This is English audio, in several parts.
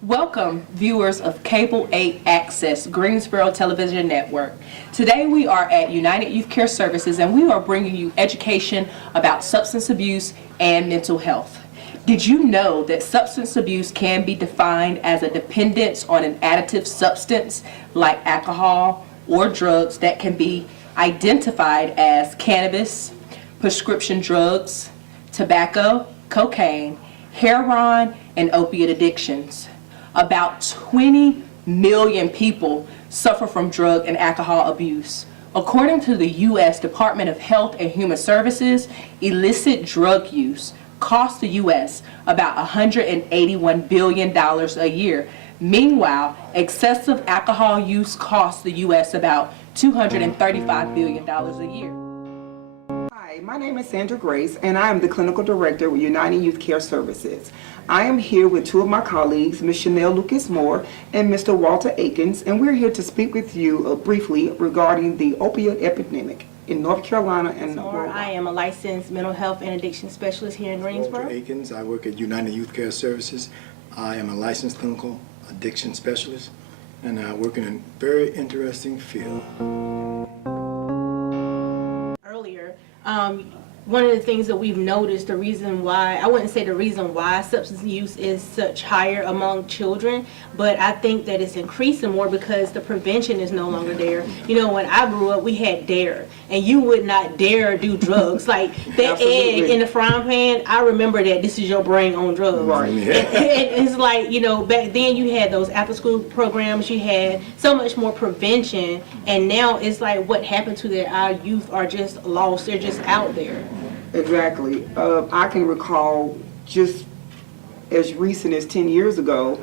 Welcome, viewers of Cable 8 Access Greensboro Television Network. Today we are at United Youth Care Services and we are bringing you education about substance abuse and mental health. Did you know that substance abuse can be defined as a dependence on an additive substance like alcohol or drugs that can be identified as cannabis, prescription drugs, tobacco, cocaine, heroin, and opiate addictions? About 20 million people suffer from drug and alcohol abuse. According to the U.S. Department of Health and Human Services, illicit drug use costs the U.S. about $181 billion a year. Meanwhile, excessive alcohol use costs the U.S. about $235 billion a year. Hi, my name is Sandra Grace, and I am the Clinical Director with United Youth Care Services. I am here with two of my colleagues, Ms. Chanel Lucas-Moore and Mr. Walter Akins, and we're here to speak with you briefly regarding the opioid epidemic in North Carolina and worldwide. I am a licensed mental health and addiction specialist here in Greensboro. Walter Akins, I work at United Youth Care Services. I am a licensed clinical addiction specialist, and I work in a very interesting field. Earlier, one of the things that we've noticed, the reason why, I wouldn't say the reason why substance use is such higher among children, but I think that it's increasing more because the prevention is no longer there. You know, when I grew up, we had DARE, and you would not dare do drugs. Like that egg in the frying pan, I remember that this is your brain on drugs. Right. And it's like, you know, back then you had those after school programs, you had so much more prevention, and now it's like what happened to that our youth are just lost, they're just out there. Exactly. I can recall just as recent as 10 years ago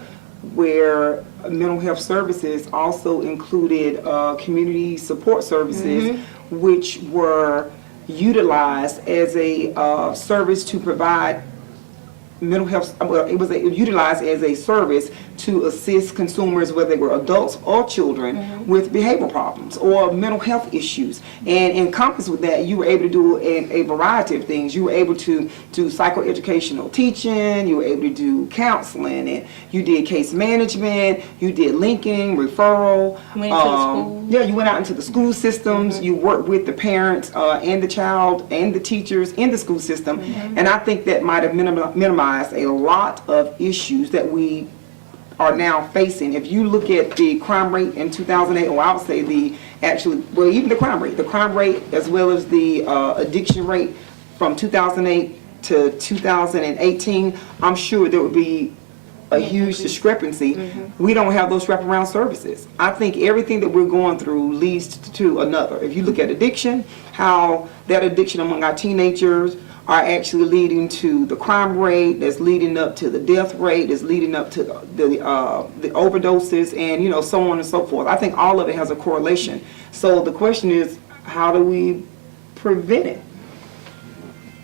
where mental health services also included community support services, which were utilized as a service to provide mental health. Well, it was utilized as a service to assist consumers, whether they were adults or children, with behavioral problems or mental health issues. And encompassed with that, you were able to do a variety of things. You were able to do psychoeducational teaching, you were able to do counseling, and you did case management, you did linking, referral. You went into the school. Yeah, you went out into the school systems, you worked with the parents and the child and the teachers in the school system, and I think that might have minimized a lot of issues that we are now facing. If you look at the crime rate in 2008, or I would say even the crime rate as well as the addiction rate from 2008 to 2018, I'm sure there would be a huge discrepancy. We don't have those wraparound services. I think everything that we're going through leads to another. If you look at addiction, how that addiction among our teenagers are actually leading to the crime rate, that's leading up to the death rate, that's leading up to the overdoses, and so on and so forth. I think all of it has a correlation. So the question is, how do we prevent it?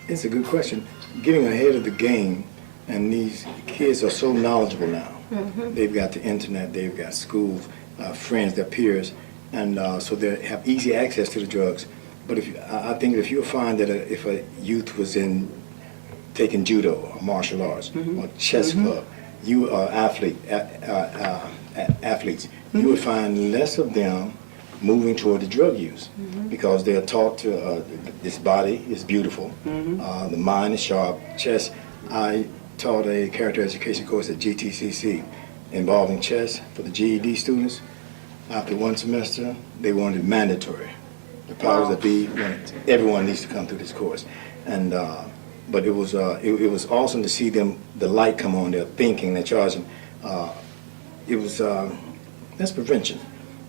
It's a good question. Getting ahead of the game, and these kids are so knowledgeable now. They've got the internet, they've got schools, friends, their peers, and so they have easy access to the drugs. But I think if you'll find that if a youth was taking judo or martial arts or chess club, you are athletes, you would find less of them moving toward the drug use because they are taught to this body is beautiful, the mind is sharp. Chess, I taught a character education course at GTCC involving chess for the GED students. After one semester, they wanted it mandatory. The powers that be wanted everyone needs to come through this course, and but it was awesome to see them, the light come on, their thinking, their charging. That's prevention,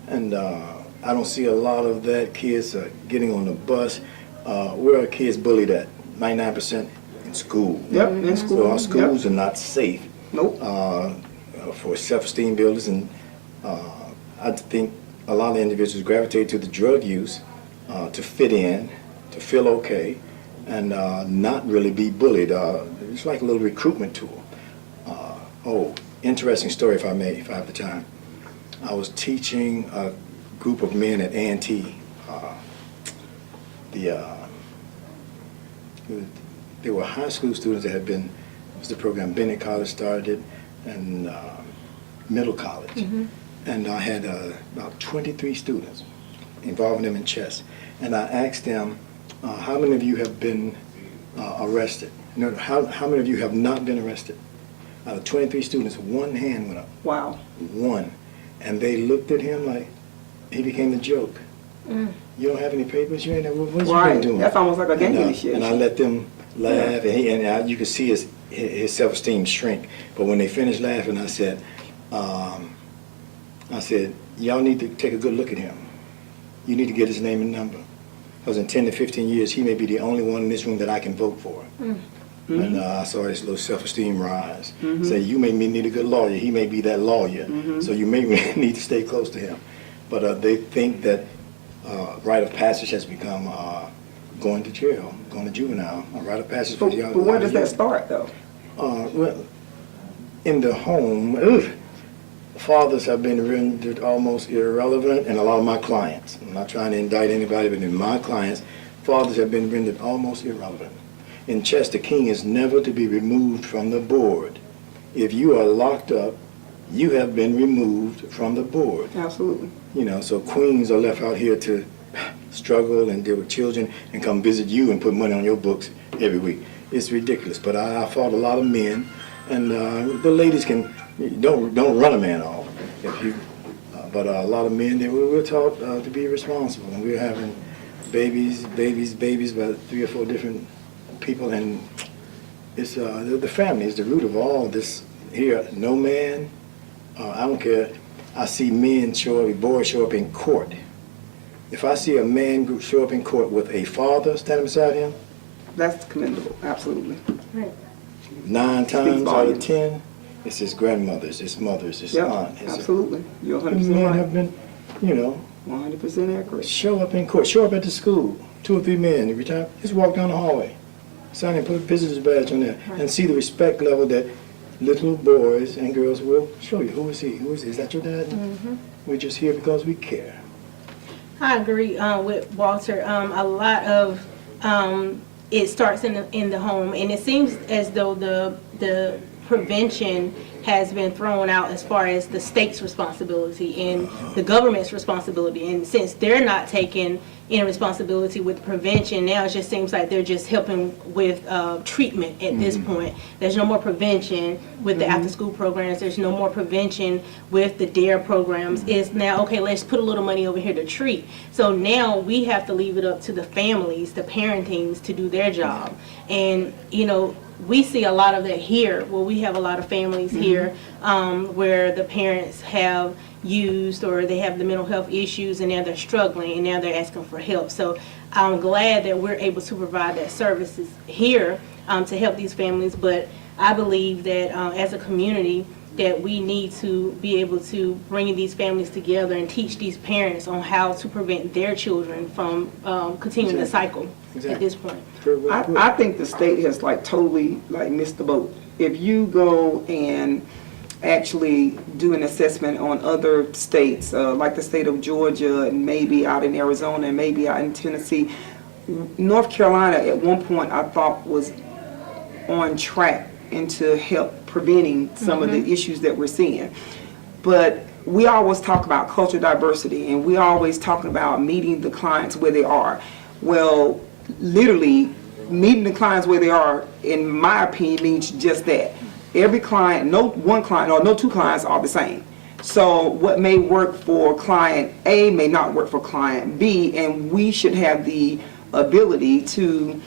and I don't see a lot of that. Kids are getting on the bus. Where are kids bullied at? 99% in school. Yep, in school. So our schools are not safe. Nope. For self-esteem builders, and I think a lot of individuals gravitate to the drug use to fit in, to feel okay, and not really be bullied. It's like a little recruitment tool. Interesting story, if I have the time. I was teaching a group of men at A&T, There were high school students that had been, it was the program Bennett College started, and middle college. And I had about 23 students, involving them in chess. And I asked them, how many of you have been arrested? No, how many of you have not been arrested? Out of 23 students, one hand went up. Wow. One. And they looked at him like he became the joke. You don't have any papers? You ain't know what you been doing? That's almost like a gang And initiation. I let them laugh, and you could see his self-esteem shrink. But when they finished laughing, I said, y'all need to take a good look at him. You need to get his name and number. Because in 10 to 15 years, he may be the only one in this room that I can vote for. And I saw his little self-esteem rise. Say, you may need a good lawyer. He may be that lawyer. So you may need to stay close to him. But they think that rite of passage has become going to jail, going to juvenile. A rite of passage for young. But where does that start, though? Well, in the home, fathers have been rendered almost irrelevant, and a lot of my clients, I'm not trying to indict anybody, but in my clients, fathers have been rendered almost irrelevant. In chess, the king is never to be removed from the board. If you are locked up, you have been removed from the board. Absolutely. You know, so queens are left out here to struggle and deal with children and come visit you and put money on your books every week. It's ridiculous. But I fought a lot of men, and the ladies don't run a man off. But a lot of men, we're taught to be responsible, and we're having babies by 3 or 4 different people, and it's the family is the root of all this here. No man, I don't care. I see men boys show up in court. If I see a man show up in court with a father standing beside him, That's commendable, absolutely. Right. 9 times out of volumes. 10, it's his grandmothers, his mothers, his aunt. Yep, absolutely. You're 100% Men right. have been, 100% accurate. show up in court, show up at the school, 2 or 3 men every time, just walk down the hallway, sign and put a visitor's badge on there, and see the respect level that little boys and girls will show you. Who is he? Who is he? Is that your dad? We're just here because we care. I agree with Walter. A lot of it starts in the home, and it seems as though the prevention has been thrown out as far as the state's responsibility and the government's responsibility. And since they're not taking in responsibility with prevention, now it just seems like they're just helping with treatment at this point. There's no more prevention with the after-school programs. There's no more prevention with the DARE programs. It's now, okay, let's put a little money over here to treat. So now we have to leave it up to the families, the parentings, to do their job. And, we see a lot of that here. Well, we have a lot of families here where the parents have used, or they have the mental health issues, and now they're struggling, and now they're asking for help. So I'm glad that we're able to provide that services here to help these families. But I believe that as a community, that we need to be able to bring these families together and teach these parents on how to prevent their children from continuing the cycle at this point. I think the state has totally missed the boat. If you go and actually do an assessment on other states, like the state of Georgia, and maybe out in Arizona, and maybe out in Tennessee, North Carolina at one point I thought was on track into help preventing some of the issues that we're seeing. But we always talk about cultural diversity, and we always talk about meeting the clients where they are. Well, literally, meeting the clients where they are, in my opinion, means just that. Every client, no one client or no 2 clients are the same. So what may work for client A may not work for client B, and we should have the ability to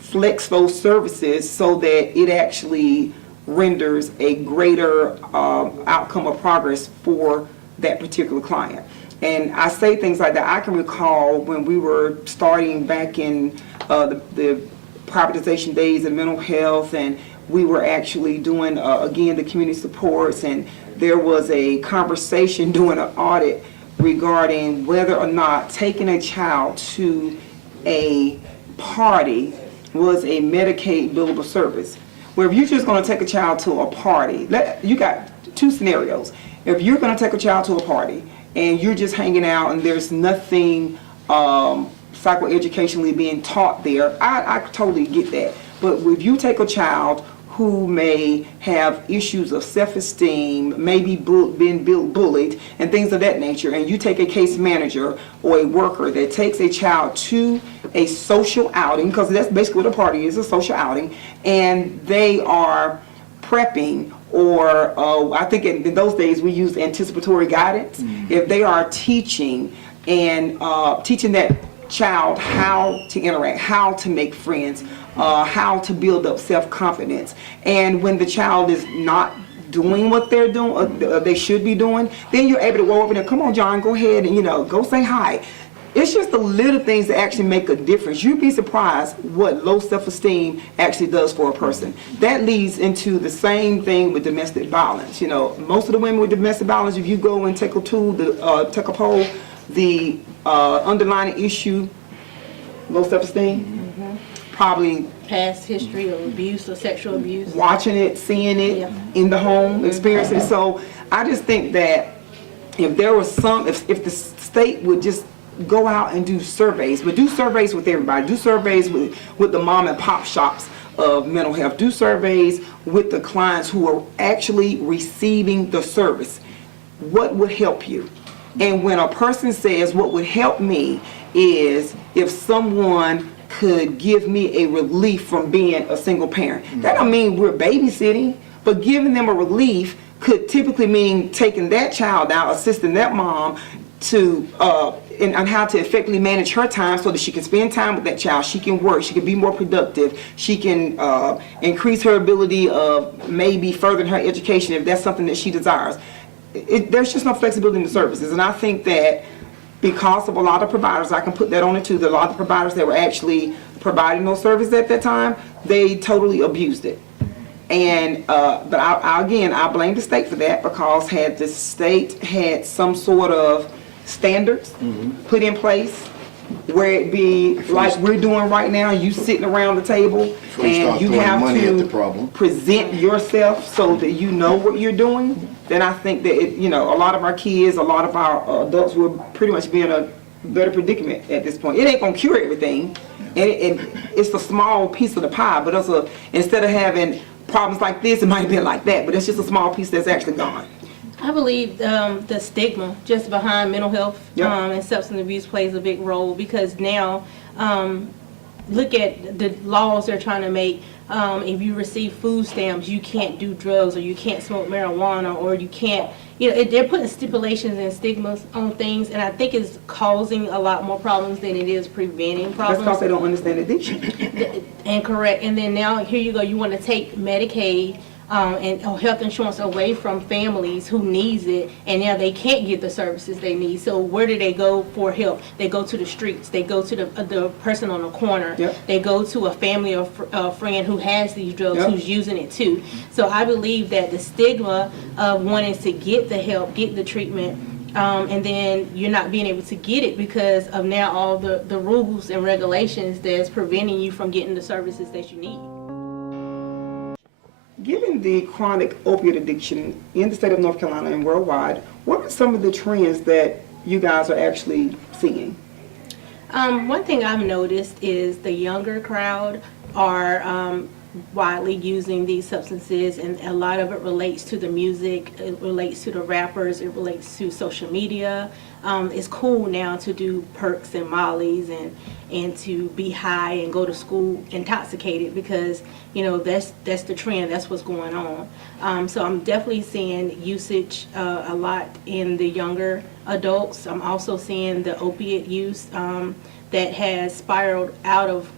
flex those services so that it actually renders a greater outcome or progress for that particular client. And I say things like that. I can recall when we were starting back in the privatization days of mental health, and we were actually doing, again, the community supports, and there was a conversation doing an audit regarding whether or not taking a child to a party was a Medicaid billable service. Where if you're just going to take a child to a party, you got 2 scenarios. If you're going to take a child to a party and you're just hanging out and there's nothing psychoeducationally being taught there. I totally get that. But if you take a child who may have issues of self-esteem, maybe been bullied, and things of that nature, and you take a case manager or a worker that takes a child to a social outing, because that's basically what a party is, a social outing, and they are prepping, or I think in those days we used anticipatory guidance. If they are teaching and teaching that child how to interact, how to make friends, how to build up self-confidence, and when the child is not doing what they're doing, they should be doing, then you're able to go over there, come on John, go ahead and go say hi. It's just the little things that actually make a difference. You'd be surprised what low self-esteem actually does for a person. That leads into the same thing with domestic violence. Most of the women with domestic violence, if you go and take a poll, the underlying issue, low self-esteem, probably Past history of abuse or sexual abuse. watching it, seeing it in the home, experiencing it. So I just think that if there was if the state would just go out and do surveys, but do surveys with everybody, do surveys with the mom and pop shops of mental health, do surveys with the clients who are actually receiving the service. What would help you? And when a person says what would help me is if someone could give me a relief from being a single parent. That don't mean we're babysitting, but giving them a relief could typically mean taking that child out, assisting that mom to on how to effectively manage her time so that she can spend time with that child, she can work, she can be more productive, she can increase her ability of maybe furthering her education if that's something that she desires. There's just no flexibility in the services, and I think that because of a lot of providers, I can put that on it too, that a lot of providers that were actually providing those services at that time, they totally abused it. And but I blame the state for that, because had the state had some sort of standards put in place, where it be like we're doing right now, you sitting around the table and you have to present yourself so that you know what you're doing, then I think that a lot of our kids, a lot of our adults will pretty much be in a better predicament at this point. It ain't gonna cure everything, and it's a small piece of the pie, but also instead of having problems like this, it might have been like that, but it's just a small piece that's actually gone. I believe the stigma just behind mental health and substance abuse plays a big role, because now look at the laws they're trying to make. If you receive food stamps, you can't do drugs, or you can't smoke marijuana, or you can't, they're putting stipulations and stigmas on things, and I think it's causing a lot more problems than it is preventing problems. That's because they don't understand addiction. And correct. And then now here you go, you want to take Medicaid and health insurance away from families who needs it, and now they can't get the services they need. So where do they go for help? They go to the streets. They go to the person on the corner. They go to a family or friend who has these drugs, who's using it too. So I believe that the stigma of wanting to get the help, get the treatment, and then you're not being able to get it because of now all the rules and regulations that's preventing you from getting the services that you need. Given the chronic opioid addiction in the state of North Carolina and worldwide, what are some of the trends that you guys are actually seeing? One thing I've noticed is the younger crowd are widely using these substances, and a lot of it relates to the music, it relates to the rappers, it relates to social media. It's cool now to do perks and mollies and to be high and go to school intoxicated, because that's the trend, that's what's going on. So I'm definitely seeing usage a lot in the younger adults. I'm also seeing the opiate use that has spiraled out of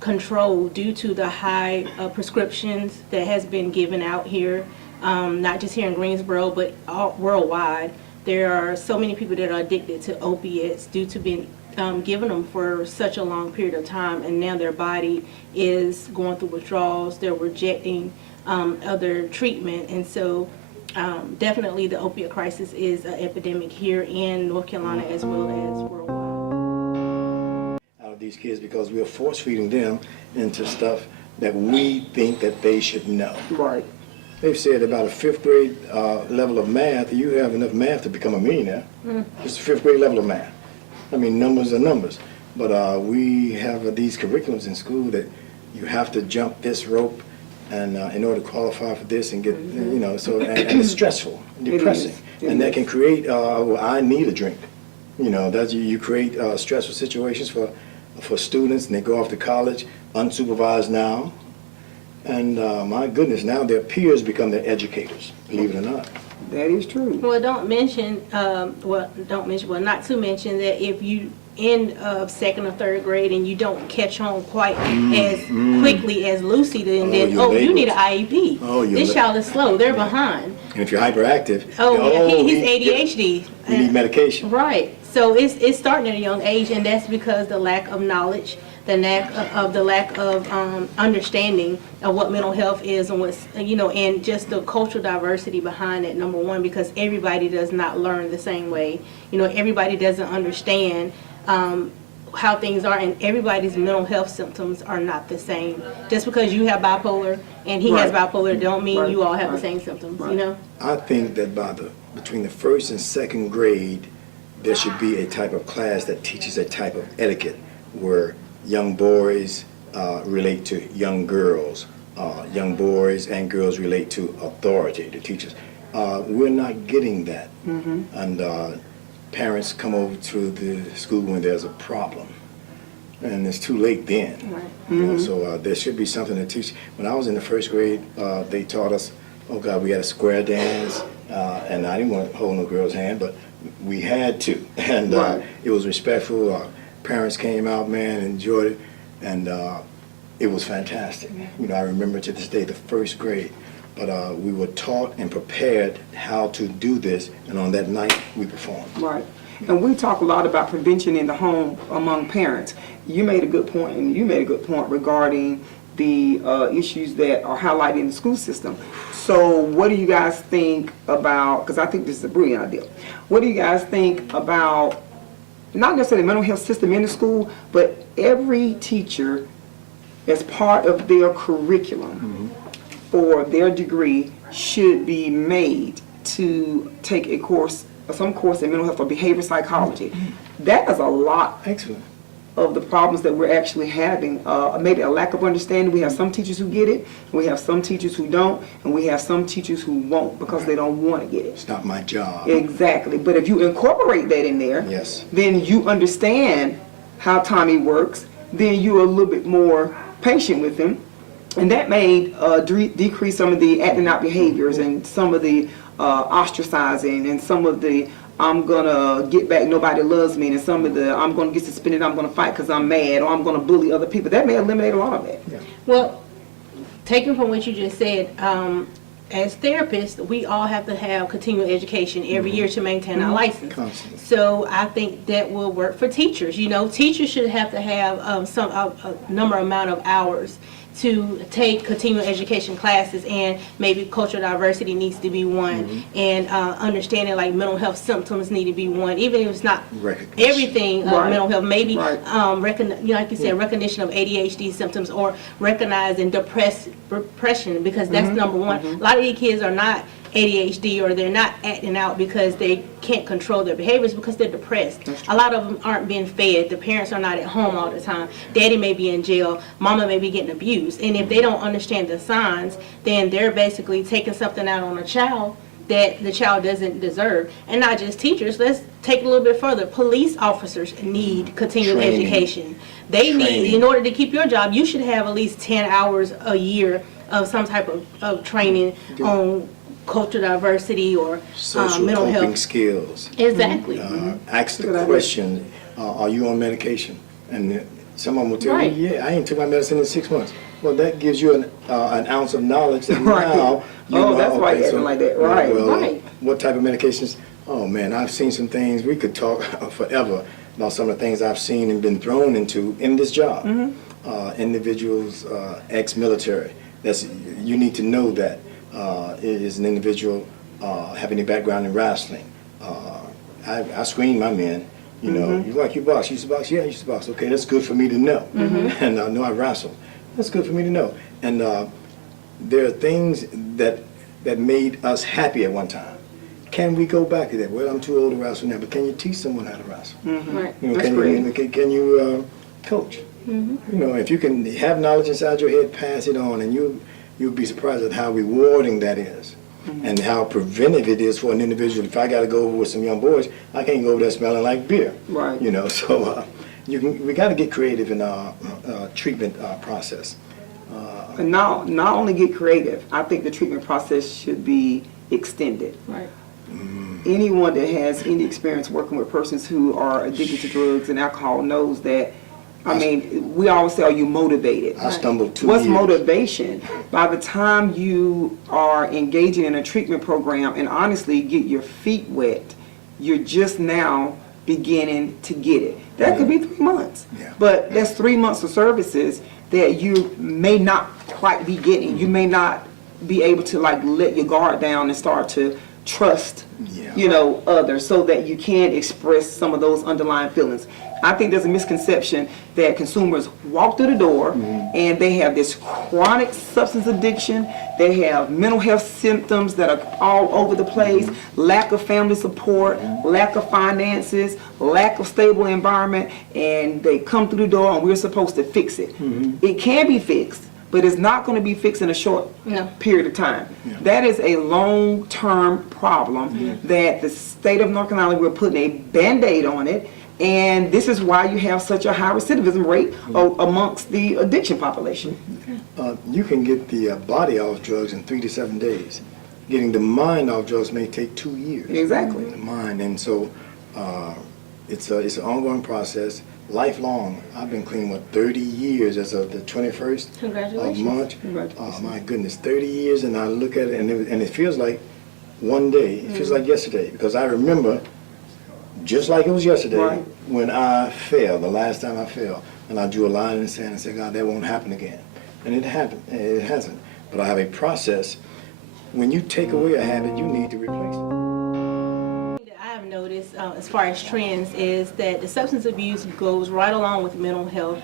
control due to the high prescriptions that has been given out here, not just here in Greensboro, but worldwide. There are so many people that are addicted to opiates due to being given them for such a long period of time, and now their body is going through withdrawals, they're rejecting other treatment, and so definitely the opiate crisis is an epidemic here in North Carolina as well as worldwide. Out of these kids, because we are force feeding them into stuff that we think that they should know. Right. They've said about a 5th grade level of math, you have enough math to become a millionaire. Just a 5th grade level of math. I mean, numbers are numbers. But we have these curriculums in school that you have to jump this rope, and in order to qualify for this and get, you know, so and it's stressful, depressing, and that can create. Well, I need a drink. You know, that you create stressful situations for students, and they go off to college unsupervised now. And my goodness, now their peers become their educators, believe it or not. That is true. Well, not to mention that if you end of second or third grade and you don't catch on quite as quickly as Lucy did, and then, you need an IEP. This child is slow, they're behind. And if you're hyperactive, He's ADHD. We need medication. Right. So it's starting at a young age, and that's because the lack of knowledge, the lack of understanding of what mental health is, and what's, you know, and just the cultural diversity behind it. Number one, because everybody does not learn the same way. You know, everybody doesn't understand how things are, and everybody's mental health symptoms are not the same. Just because you have bipolar and he has bipolar, don't mean you all have the same symptoms. You know. I think that between the first and second grade, there should be a type of class that teaches a type of etiquette where young boys relate to young girls, young boys and girls relate to authority, the teachers. We're not getting that. And parents come over to the school when there's a problem, and it's too late then. You know, so there should be something to teach. When I was in the first grade, they taught us, oh God, we had a square dance, and I didn't want to hold no girl's hand, but we had to, and it was respectful. Parents came out, man, enjoyed it, and it was fantastic. You know, I remember to this day the first grade, but we were taught and prepared how to do this, and on that night we performed. Right. And we talk a lot about prevention in the home among parents. You made a good point, and you made a good point regarding the issues that are highlighted in the school system. So what do you guys think about, because I think this is a brilliant idea, what do you guys think about, not necessarily the mental health system in the school, but every teacher, as part of their curriculum for their degree, should be made to take a course, some course in mental health or behavior psychology? That is a lot Excellent. of the problems that we're actually having. Maybe a lack of understanding. We have some teachers who get it, we have some teachers who don't, and we have some teachers who won't because they don't want to get it. It's not my job. Exactly. But if you incorporate that in there, Yes. then you understand how Tommy works, then you're a little bit more patient with him, and that may decrease some of the acting out behaviors and some of the ostracizing and some of the I'm gonna get back, nobody loves me, and some of the I'm gonna get suspended, I'm gonna fight because I'm mad, or I'm gonna bully other people. That may eliminate a lot of that. Well, taking from what you just said, as therapists, we all have to have continual education every year to maintain our license. Constantly. So I think that will work for teachers. You know, teachers should have to have a amount of hours to take continuing education classes, and maybe cultural diversity needs to be one, and understanding like mental health symptoms need to be one, even if it's not Recognition. everything of mental health, maybe you know, like you said, recognition of ADHD symptoms, or recognizing depression, because that's number one. A lot of these kids are not ADHD, or they're not acting out because they can't control their behaviors because they're depressed. A lot of them aren't being fed. The parents are not at home all the time. Daddy may be in jail. Mama may be getting abused. And if they don't understand the signs, then they're basically taking something out on a child that the child doesn't deserve. And not just teachers. Let's take it a little bit further. Police officers need continuing Training. education. They need, in order to keep your job, you should have at least 10 hours a year of some type of training on cultural diversity or Social mental coping health skills. Exactly. Ask the question, are you on medication? And some of them will tell Right. you, yeah, I ain't took my medicine in 6 months. Well, that gives you an ounce of knowledge that Right. now you know, that's why you're acting like that. Right. Well, Right. what type of medications? Oh man, I've seen some things. We could talk forever about some of the things I've seen and been thrown into in this job. Individuals, ex-military. You need to know that. Is an individual have any background in wrestling? I screen my men. You know, you like your box? You used to box? Yeah, I used to box. Okay, that's good for me to know. And I know I wrestle. That's good for me to know. And there are things that made us happy at one time. can we go back to that? Well, I'm too old to wrestle now, but can you teach someone how to wrestle? Right. You know, That's can you coach? You know, if you can have knowledge inside your head, pass it on, and you'll be surprised at how rewarding that is, and how preventive it is for an individual. If I got to go over with some young boys, I can't go over there smelling like beer. Right. You know, so we got to get creative in our treatment process. And not only get creative, I think the treatment process should be extended. Right. Anyone that has any experience working with persons who are addicted to drugs and alcohol knows that, I mean, we always say, are you motivated? I stumbled 2 What's years. motivation? By the time you are engaging in a treatment program and honestly get your feet wet, you're just now beginning to get it. That could be 3 months, Yeah. but that's 3 months of services that you may not quite be getting. You may not be able to like let your guard down and start to trust, Yeah. you know, others so that you can express some of those underlying feelings. I think there's a misconception that consumers walk through the door and they have this chronic substance addiction, they have mental health symptoms that are all over the place, lack of family support, lack of finances, lack of stable environment, and they come through the door and we're supposed to fix it. It can be fixed, but it's not going to be fixed in a short period of time. That is a long-term problem that the state of North Carolina, we're putting a Band-Aid on it, and this is why you have such a high recidivism rate amongst the addiction population. You can get the body off drugs in 3 to 7 days. Getting the mind off drugs may take 2 years. Exactly. The mind, and so it's an ongoing process, lifelong. I've been clean, 30 years as of the 21st of Congratulations. March. Congratulations. My goodness, 30 years, and I look at it, and it feels like one day. It feels like yesterday, because I remember, just like it was yesterday, Right. when I fell, the last time I fell, and I drew a line in the sand and said, God, that won't happen again. And it happened. It hasn't. But I have a process. When you take away a habit, you need to replace it. That I have noticed as far as trends is that the substance abuse goes right along with mental health.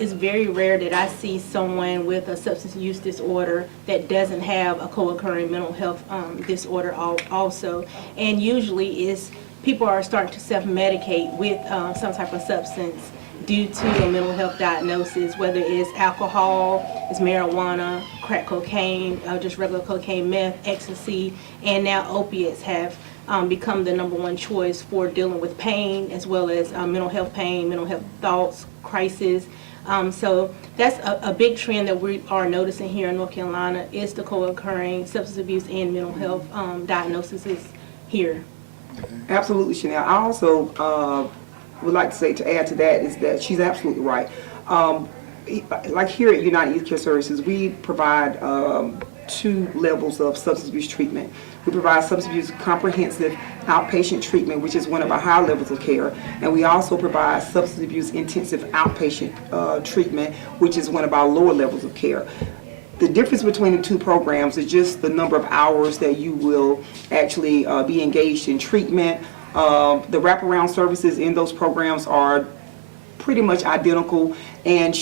It's very rare that I see someone with a substance use disorder that doesn't have a co-occurring mental health disorder also. And usually is people are starting to self-medicate with some type of substance due to a mental health diagnosis, whether it's alcohol, it's marijuana, crack cocaine, just regular cocaine, meth, ecstasy, and now opiates have become the #1 choice for dealing with pain, as well as mental health pain, mental health thoughts, crisis. So that's a big trend that we are noticing here in North Carolina is the co-occurring substance abuse and mental health diagnoses here. Absolutely, Chanel. I also would like to say, to add to that, is that she's absolutely right. Like here at United Youth Care Services, we provide 2 levels of substance abuse treatment. We provide substance abuse comprehensive outpatient treatment, which is one of our higher levels of care, and we also provide substance abuse intensive outpatient treatment, which is one of our lower levels of care. The difference between the 2 programs is just the number of hours that you will actually be engaged in treatment. The wraparound services in those programs are pretty much identical, and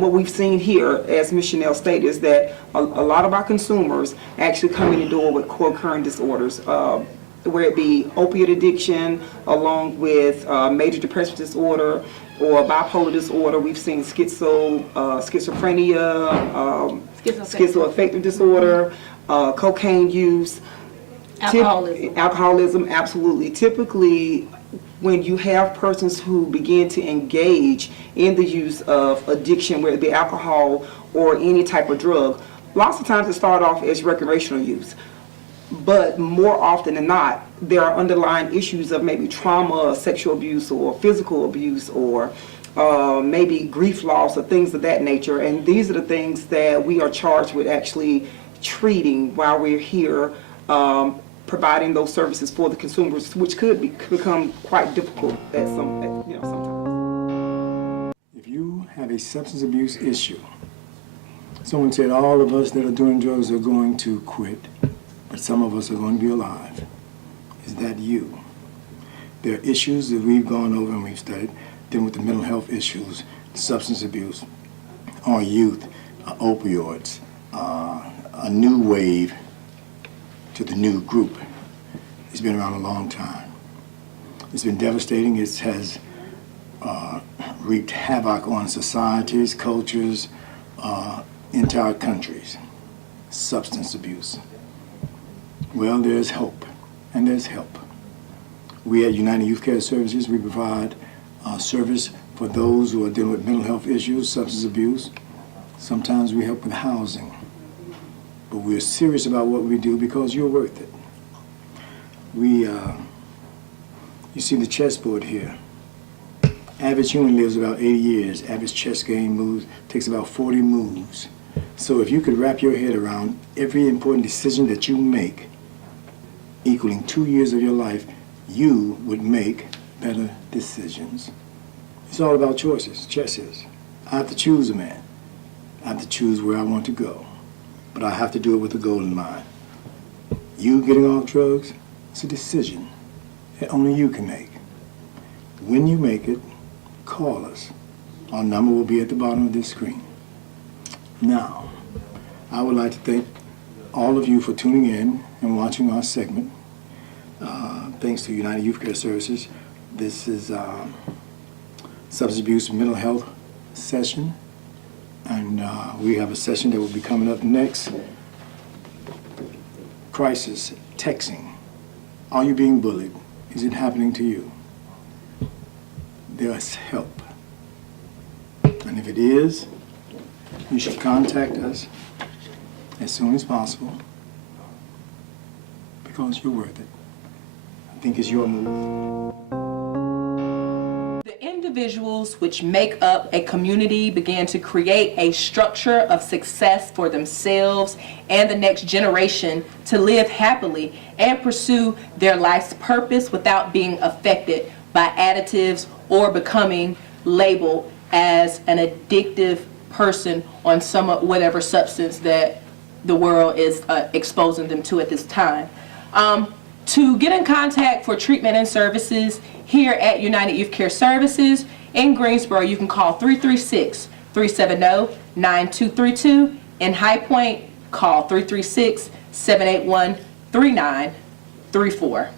what we've seen here, as Ms. Chanel stated, is that a lot of our consumers actually come in the door with co-occurring disorders, whether it be opiate addiction, along with major depressive disorder or bipolar disorder. We've seen schizophrenia, schizoaffective disorder, cocaine use. Alcoholism, absolutely. Typically, when you have persons who begin to engage in the use of addiction, whether it be alcohol or any type of drug, lots of times it starts off as recreational use. But more often than not, there are underlying issues of maybe trauma, sexual abuse, or physical abuse, or maybe grief loss, or things of that nature. And these are the things that we are charged with actually treating while we're here, providing those services for the consumers, which could become quite difficult at sometimes. If you have a substance abuse issue, someone said all of us that are doing drugs are going to quit, but some of us are going to be alive. Is that you? There are issues that we've gone over and we've studied, dealing with the mental health issues, substance abuse, our youth, opioids, a new wave to the new group. It's been around a long time. It's been devastating. It has wreaked havoc on societies, cultures, entire countries. Substance abuse. Well, there's hope, and there's help. We at United Youth Care Services, we provide service for those who are dealing with mental health issues, substance abuse. Sometimes we help with housing. But we're serious about what we do because you're worth it. You see the chessboard here. Average human lives about 80 years. Average chess game moves takes about 40 moves. So if you could wrap your head around every important decision that you make, equaling 2 years of your life, you would make better decisions. It's all about choices. Chess is. I have to choose a man. I have to choose where I want to go. But I have to do it with a goal in mind. You getting off drugs, it's a decision that only you can make. When you make it, call us. Our number will be at the bottom of this screen. Now, I would like to thank all of you for tuning in and watching our segment. Thanks to United Youth Care Services. This is substance abuse and mental health session. And we have a session that will be coming up next. Crisis, texting. Are you being bullied? Is it happening to you? There's help. And if it is, you should contact us as soon as possible because you're worth it. I think it's your move. The individuals which make up a community began to create a structure of success for themselves and the next generation to live happily and pursue their life's purpose without being affected by additives or becoming labeled as an addictive person on whatever substance that the world is exposing them to at this time. To get in contact for treatment and services here at United Youth Care Services in Greensboro, you can call 336-370-9232. In High Point, call 336-781-3934.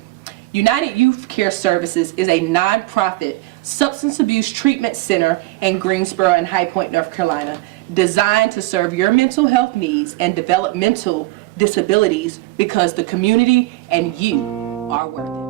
United Youth Care Services is a nonprofit substance abuse treatment center in Greensboro and High Point, North Carolina, designed to serve your mental health needs and developmental disabilities because the community and you are worth it.